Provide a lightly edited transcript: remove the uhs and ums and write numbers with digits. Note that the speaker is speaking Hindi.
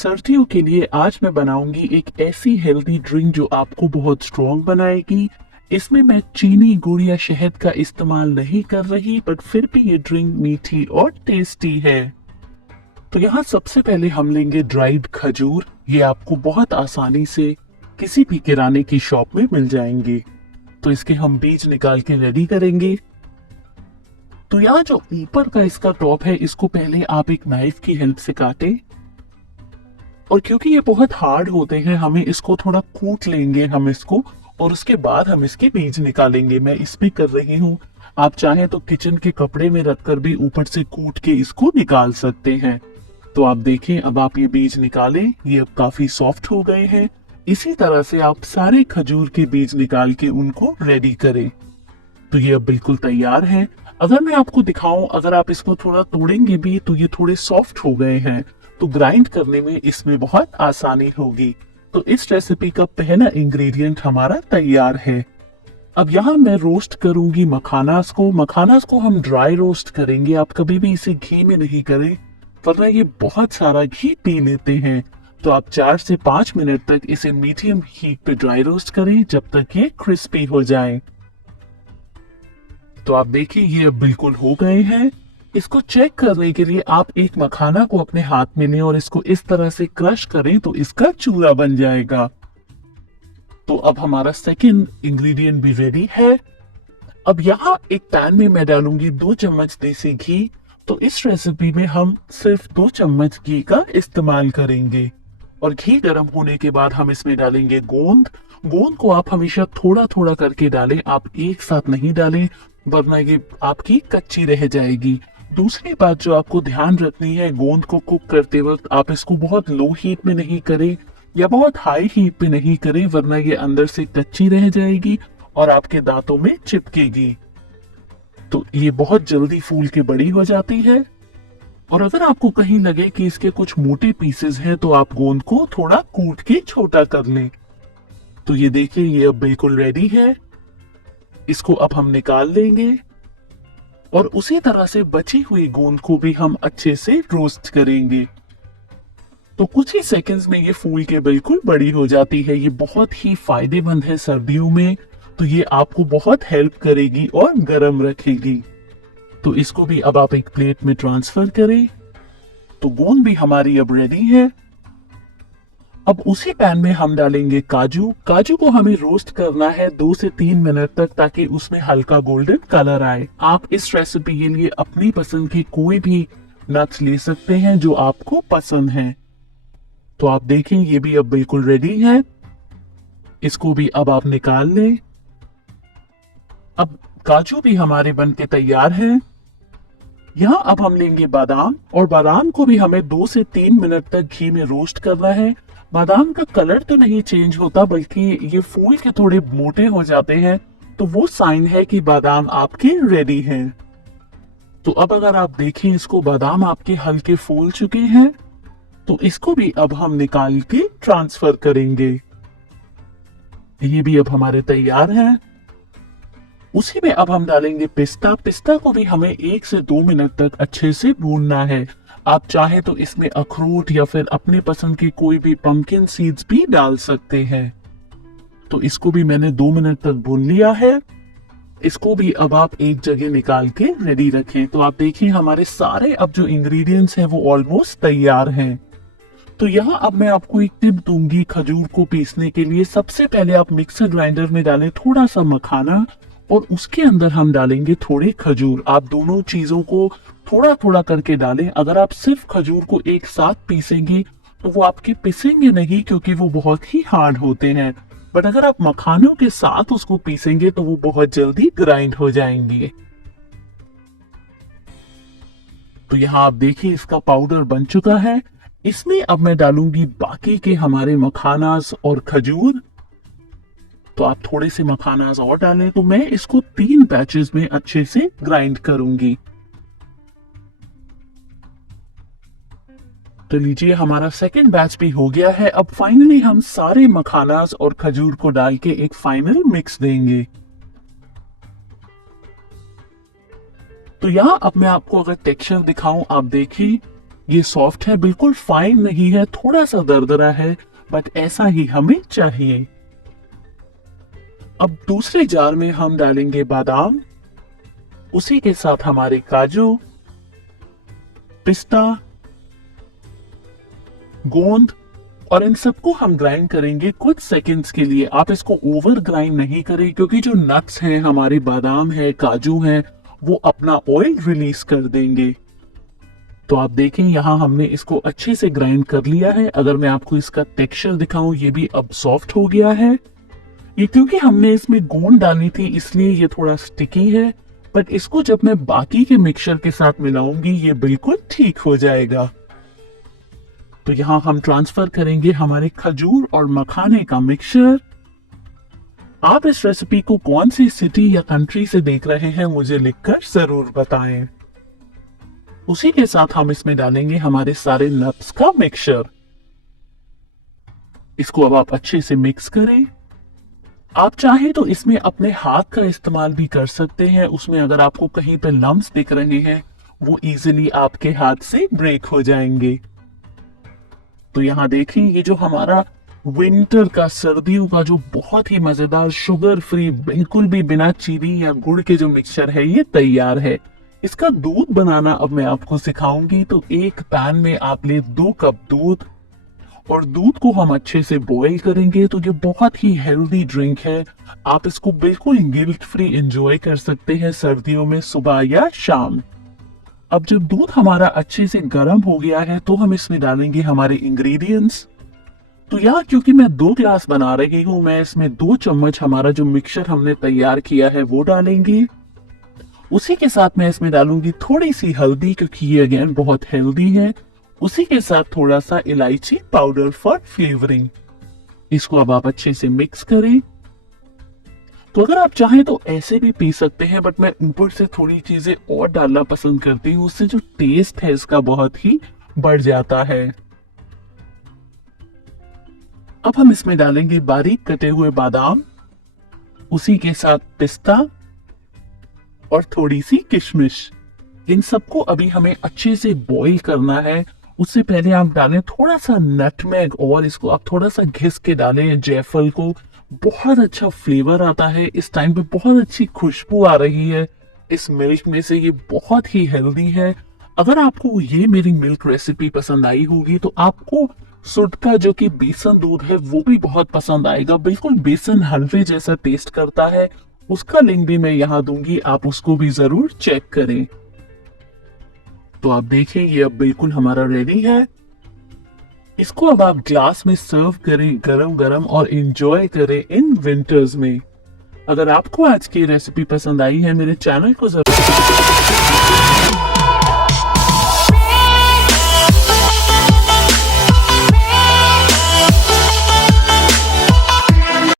सर्दियों के लिए आज मैं बनाऊंगी एक ऐसी हेल्दी ड्रिंक जो आपको बहुत स्ट्रॉन्ग बनाएगी। इसमें मैं चीनी, गुड़ या शहद का इस्तेमाल नहीं कर रही, बट फिर भी ये ड्रिंक मीठी और टेस्टी है। तो यहाँ सबसे पहले हम लेंगे ड्राइड खजूर। ये आपको बहुत आसानी से किसी भी किराने की शॉप में मिल जाएंगे। तो इसके हम बीज निकाल के रेडी करेंगे। तो यहाँ जो ऊपर का इसका टॉप है, इसको पहले आप एक नाइफ की हेल्प से काटें। और क्योंकि ये बहुत हार्ड होते हैं, हमें इसको थोड़ा कूट लेंगे हम इसको, और उसके बाद हम इसके बीज निकालेंगे। मैं इस पे कर रही हूँ, आप चाहें तो किचन के कपड़े में रखकर भी ऊपर से कूट के इसको निकाल सकते हैं। तो आप देखें, अब आप ये बीज निकालें, ये अब काफी सॉफ्ट हो गए हैं। इसी तरह से आप सारे खजूर के बीज निकाल के उनको रेडी करें। तो ये अब बिल्कुल तैयार है। अगर मैं आपको दिखाऊं, अगर आप इसको थोड़ा तोड़ेंगे भी तो ये थोड़े सॉफ्ट हो गए हैं, तो ग्राइंड करने में इसमें बहुत आसानी होगी। तो इस रेसिपी का पहला इंग्रेडिएंट हमारा तैयार है। अब यहाँ मैं रोस्ट करूंगी मखानास को। मखानास को हम ड्राई रोस्ट करेंगे। आप कभी भी इसे घी में नहीं करें, वरना ये बहुत सारा घी पी लेते हैं। तो आप 4 से 5 मिनट तक इसे मीडियम हीट पे ड्राई रोस्ट करें, जब तक ये क्रिस्पी हो जाए। तो आप देखिए, ये अब बिल्कुल हो गए हैं। इसको चेक करने के लिए आप एक मखाना को अपने हाथ में लें और इसको इस तरह से क्रश करें, तो इसका चूरा बन जाएगा। तो अब हमारा सेकंड इंग्रेडिएंट भी रेडी है। अब यहाँ एक पैन में मैं डालूंगी 2 चम्मच देसी घी। तो इस रेसिपी में हम सिर्फ 2 चम्मच घी का इस्तेमाल करेंगे। और घी गर्म होने के बाद हम इसमें डालेंगे गोंद। गोंद को आप हमेशा थोड़ा थोड़ा करके डालें, आप एक साथ नहीं डालें, वरना ये आपकी कच्ची रह जाएगी। दूसरी बात जो आपको ध्यान रखनी है, गोंद को कुक करते वक्त आप इसको बहुत लो हीट में नहीं करें या बहुत हाई हीट पे नहीं करें, वरना ये अंदर से कच्ची रह जाएगी और आपके दांतों में चिपकेगी। तो ये बहुत जल्दी फूल के बड़ी हो जाती है। और अगर आपको कहीं लगे कि इसके कुछ मोटे पीसेस हैं, तो आप गोंद को थोड़ा कूट के छोटा कर लें। तो ये देखिए, ये अब बिल्कुल रेडी है। इसको अब हम निकाल लेंगे और उसी तरह से बची हुई गोंद को भी हम अच्छे से रोस्ट करेंगे। तो कुछ ही सेकंड्स में ये फूल के बिल्कुल बड़ी हो जाती है। ये बहुत ही फायदेमंद है सर्दियों में, तो ये आपको बहुत हेल्प करेगी और गर्म रखेगी। तो इसको भी अब आप एक प्लेट में ट्रांसफर करें। तो गोंद भी हमारी अब रेडी है। अब उसी पैन में हम डालेंगे काजू। काजू को हमें रोस्ट करना है 2 से 3 मिनट तक, ताकि उसमें हल्का गोल्डन कलर आए। आप इस रेसिपी के लिए अपनी पसंद की कोई भी नट्स ले सकते हैं जो आपको पसंद है। तो आप देखें, ये भी अब बिल्कुल रेडी है। इसको भी अब आप निकाल लें। अब काजू भी हमारे बन के तैयार हैं। यहाँ अब हम लेंगे बादाम, और बादाम को भी हमें 2 से 3 मिनट तक घी में रोस्ट करना है। बादाम का कलर तो नहीं चेंज होता, बल्कि ये फूल के थोड़े मोटे हो जाते हैं, तो वो साइन है कि बादाम आपके रेडी हैं। तो अब अगर आप देखें, इसको बादाम आपके हल्के फूल चुके हैं। तो इसको भी अब हम निकाल के ट्रांसफर करेंगे। ये भी अब हमारे तैयार हैं। उसी में अब हम डालेंगे पिस्ता। पिस्ता को भी हमें 1 से 2 मिनट तक अच्छे से भूनना है। आप चाहे तो इसमें अखरोट या फिर अपने पसंद की कोई भी पंपकिन सीड्स भी डाल सकते हैं। तो इसको भी मैंने 2 मिनट तक भून लिया है। इसको भी अब आप एक जगह निकाल के रेडी रखें। तो आप देखिए, हमारे सारे अब जो इंग्रेडिएंट्स हैं वो ऑलमोस्ट तैयार हैं। तो यहाँ अब मैं आपको एक टिप दूंगी खजूर को पीसने के लिए। सबसे पहले आप मिक्सर ग्राइंडर में डालें थोड़ा सा मखाना, और उसके अंदर हम डालेंगे थोड़े खजूर। आप दोनों चीजों को थोड़ा थोड़ा करके डालें। अगर आप सिर्फ खजूर को एक साथ पीसेंगे तो वो आपके पिसेंगे नहीं, क्योंकि वो बहुत ही हार्ड होते हैं। बट अगर आप मखानों के साथ उसको पीसेंगे तो वो बहुत जल्दी ग्राइंड हो जाएंगे। तो यहाँ आप देखिए, इसका पाउडर बन चुका है। इसमें अब मैं डालूंगी बाकी के हमारे मखानास और खजूर। तो आप थोड़े से मखानास और डालें। तो मैं इसको 3 बैचेस में अच्छे से ग्राइंड करूंगी। तो लीजिए, हमारा सेकंड बैच भी हो गया है। अब फाइनली हम सारे मखानास और खजूर को डाल के एक फाइनल मिक्स देंगे। तो यहाँ अब मैं आपको अगर टेक्सचर दिखाऊं, आप देखिए, ये सॉफ्ट है, बिल्कुल फाइन नहीं है, थोड़ा सा दरदरा है, बट ऐसा ही हमें चाहिए। अब दूसरे जार में हम डालेंगे बादाम, उसी के साथ हमारे काजू, पिस्ता, गोंद, और इन सबको हम ग्राइंड करेंगे कुछ सेकंड्स के लिए। आप इसको ओवर ग्राइंड नहीं करें, क्योंकि जो नट्स हैं, हमारे बादाम है, काजू हैं, वो अपना ऑयल रिलीज कर देंगे। तो आप देखें यहाँ हमने इसको अच्छे से ग्राइंड कर लिया है। अगर मैं आपको इसका टेक्सचर दिखाऊं, ये भी अब सॉफ्ट हो गया है। ये क्योंकि हमने इसमें गोंद डाली थी इसलिए ये थोड़ा स्टिकी है, बट इसको जब मैं बाकी के मिक्सचर के साथ मिलाऊंगी ये बिल्कुल ठीक हो जाएगा। तो यहाँ हम ट्रांसफर करेंगे हमारे खजूर और मखाने का मिक्सचर। आप इस रेसिपी को कौन सी सिटी या कंट्री से देख रहे हैं मुझे लिखकर जरूर बताएं। उसी के साथ हम इसमें डालेंगे हमारे सारे नट्स का मिक्सचर। इसको अब आप अच्छे से मिक्स करें। आप चाहे तो इसमें अपने हाथ का इस्तेमाल भी कर सकते हैं। उसमें अगर आपको कहीं पे लम्स दिख रहे हैं वो इजीली आपके हाथ से ब्रेक हो जाएंगे। तो यहाँ देखें, ये जो हमारा विंटर का, सर्दियों का जो बहुत ही मजेदार शुगर फ्री, बिल्कुल भी बिना चीनी या गुड़ के जो मिक्सचर है ये तैयार है। इसका दूध बनाना अब मैं आपको सिखाऊंगी। तो एक पैन में आप ले 2 कप दूध, और दूध को हम अच्छे से बॉईल करेंगे। तो ये बहुत ही हेल्दी ड्रिंक है, आप इसको बिल्कुल गिल्ट फ्री एंजॉय कर सकते हैं सर्दियों में सुबह या शाम। अब जब दूध हमारा अच्छे से गर्म हो गया है तो हम इसमें डालेंगे हमारे इंग्रेडिएंट्स। तो यहाँ क्योंकि मैं 2 ग्लास बना रही हूँ, मैं इसमें 2 चम्मच हमारा जो मिक्सचर हमने तैयार किया है वो डालेंगे। उसी के साथ मैं इसमें डालूंगी थोड़ी सी हल्दी, क्योंकि ये अगेन बहुत हेल्दी है। उसी के साथ थोड़ा सा इलायची पाउडर फॉर फ्लेवरिंग। इसको अब आप अच्छे से मिक्स करें। तो अगर आप चाहें तो ऐसे भी पी सकते हैं, बट मैं ऊपर से थोड़ी चीजें और डालना पसंद करती हूँ, उससे जो टेस्ट है इसका बहुत ही बढ़ जाता है। अब हम इसमें डालेंगे बारीक कटे हुए बादाम, उसी के साथ पिस्ता और थोड़ी सी किशमिश। इन सबको अभी हमें अच्छे से बॉईल करना है। उससे पहले आप डालें थोड़ा सा नटमेग, और इसको आप थोड़ा सा घिस के डालें जायफल को। बहुत अच्छा फ्लेवर आता है, इस टाइम पे बहुत अच्छी खुशबू आ रही है इस मिल्क में से। ये बहुत ही हेल्दी है। अगर आपको ये मेरी मिल्क रेसिपी पसंद आई होगी तो आपको सुट का जो कि बेसन दूध है वो भी बहुत पसंद आएगा। बिल्कुल बेसन हलवे जैसा टेस्ट करता है, उसका लिंक भी मैं यहाँ दूंगी, आप उसको भी जरूर चेक करें। तो आप देखें ये अब बिल्कुल हमारा रेडी है। इसको अब आप ग्लास में सर्व करें गरम गरम और एंजॉय करें इन विंटर्स में। अगर आपको आज की रेसिपी पसंद आई है, मेरे चैनल को जरूर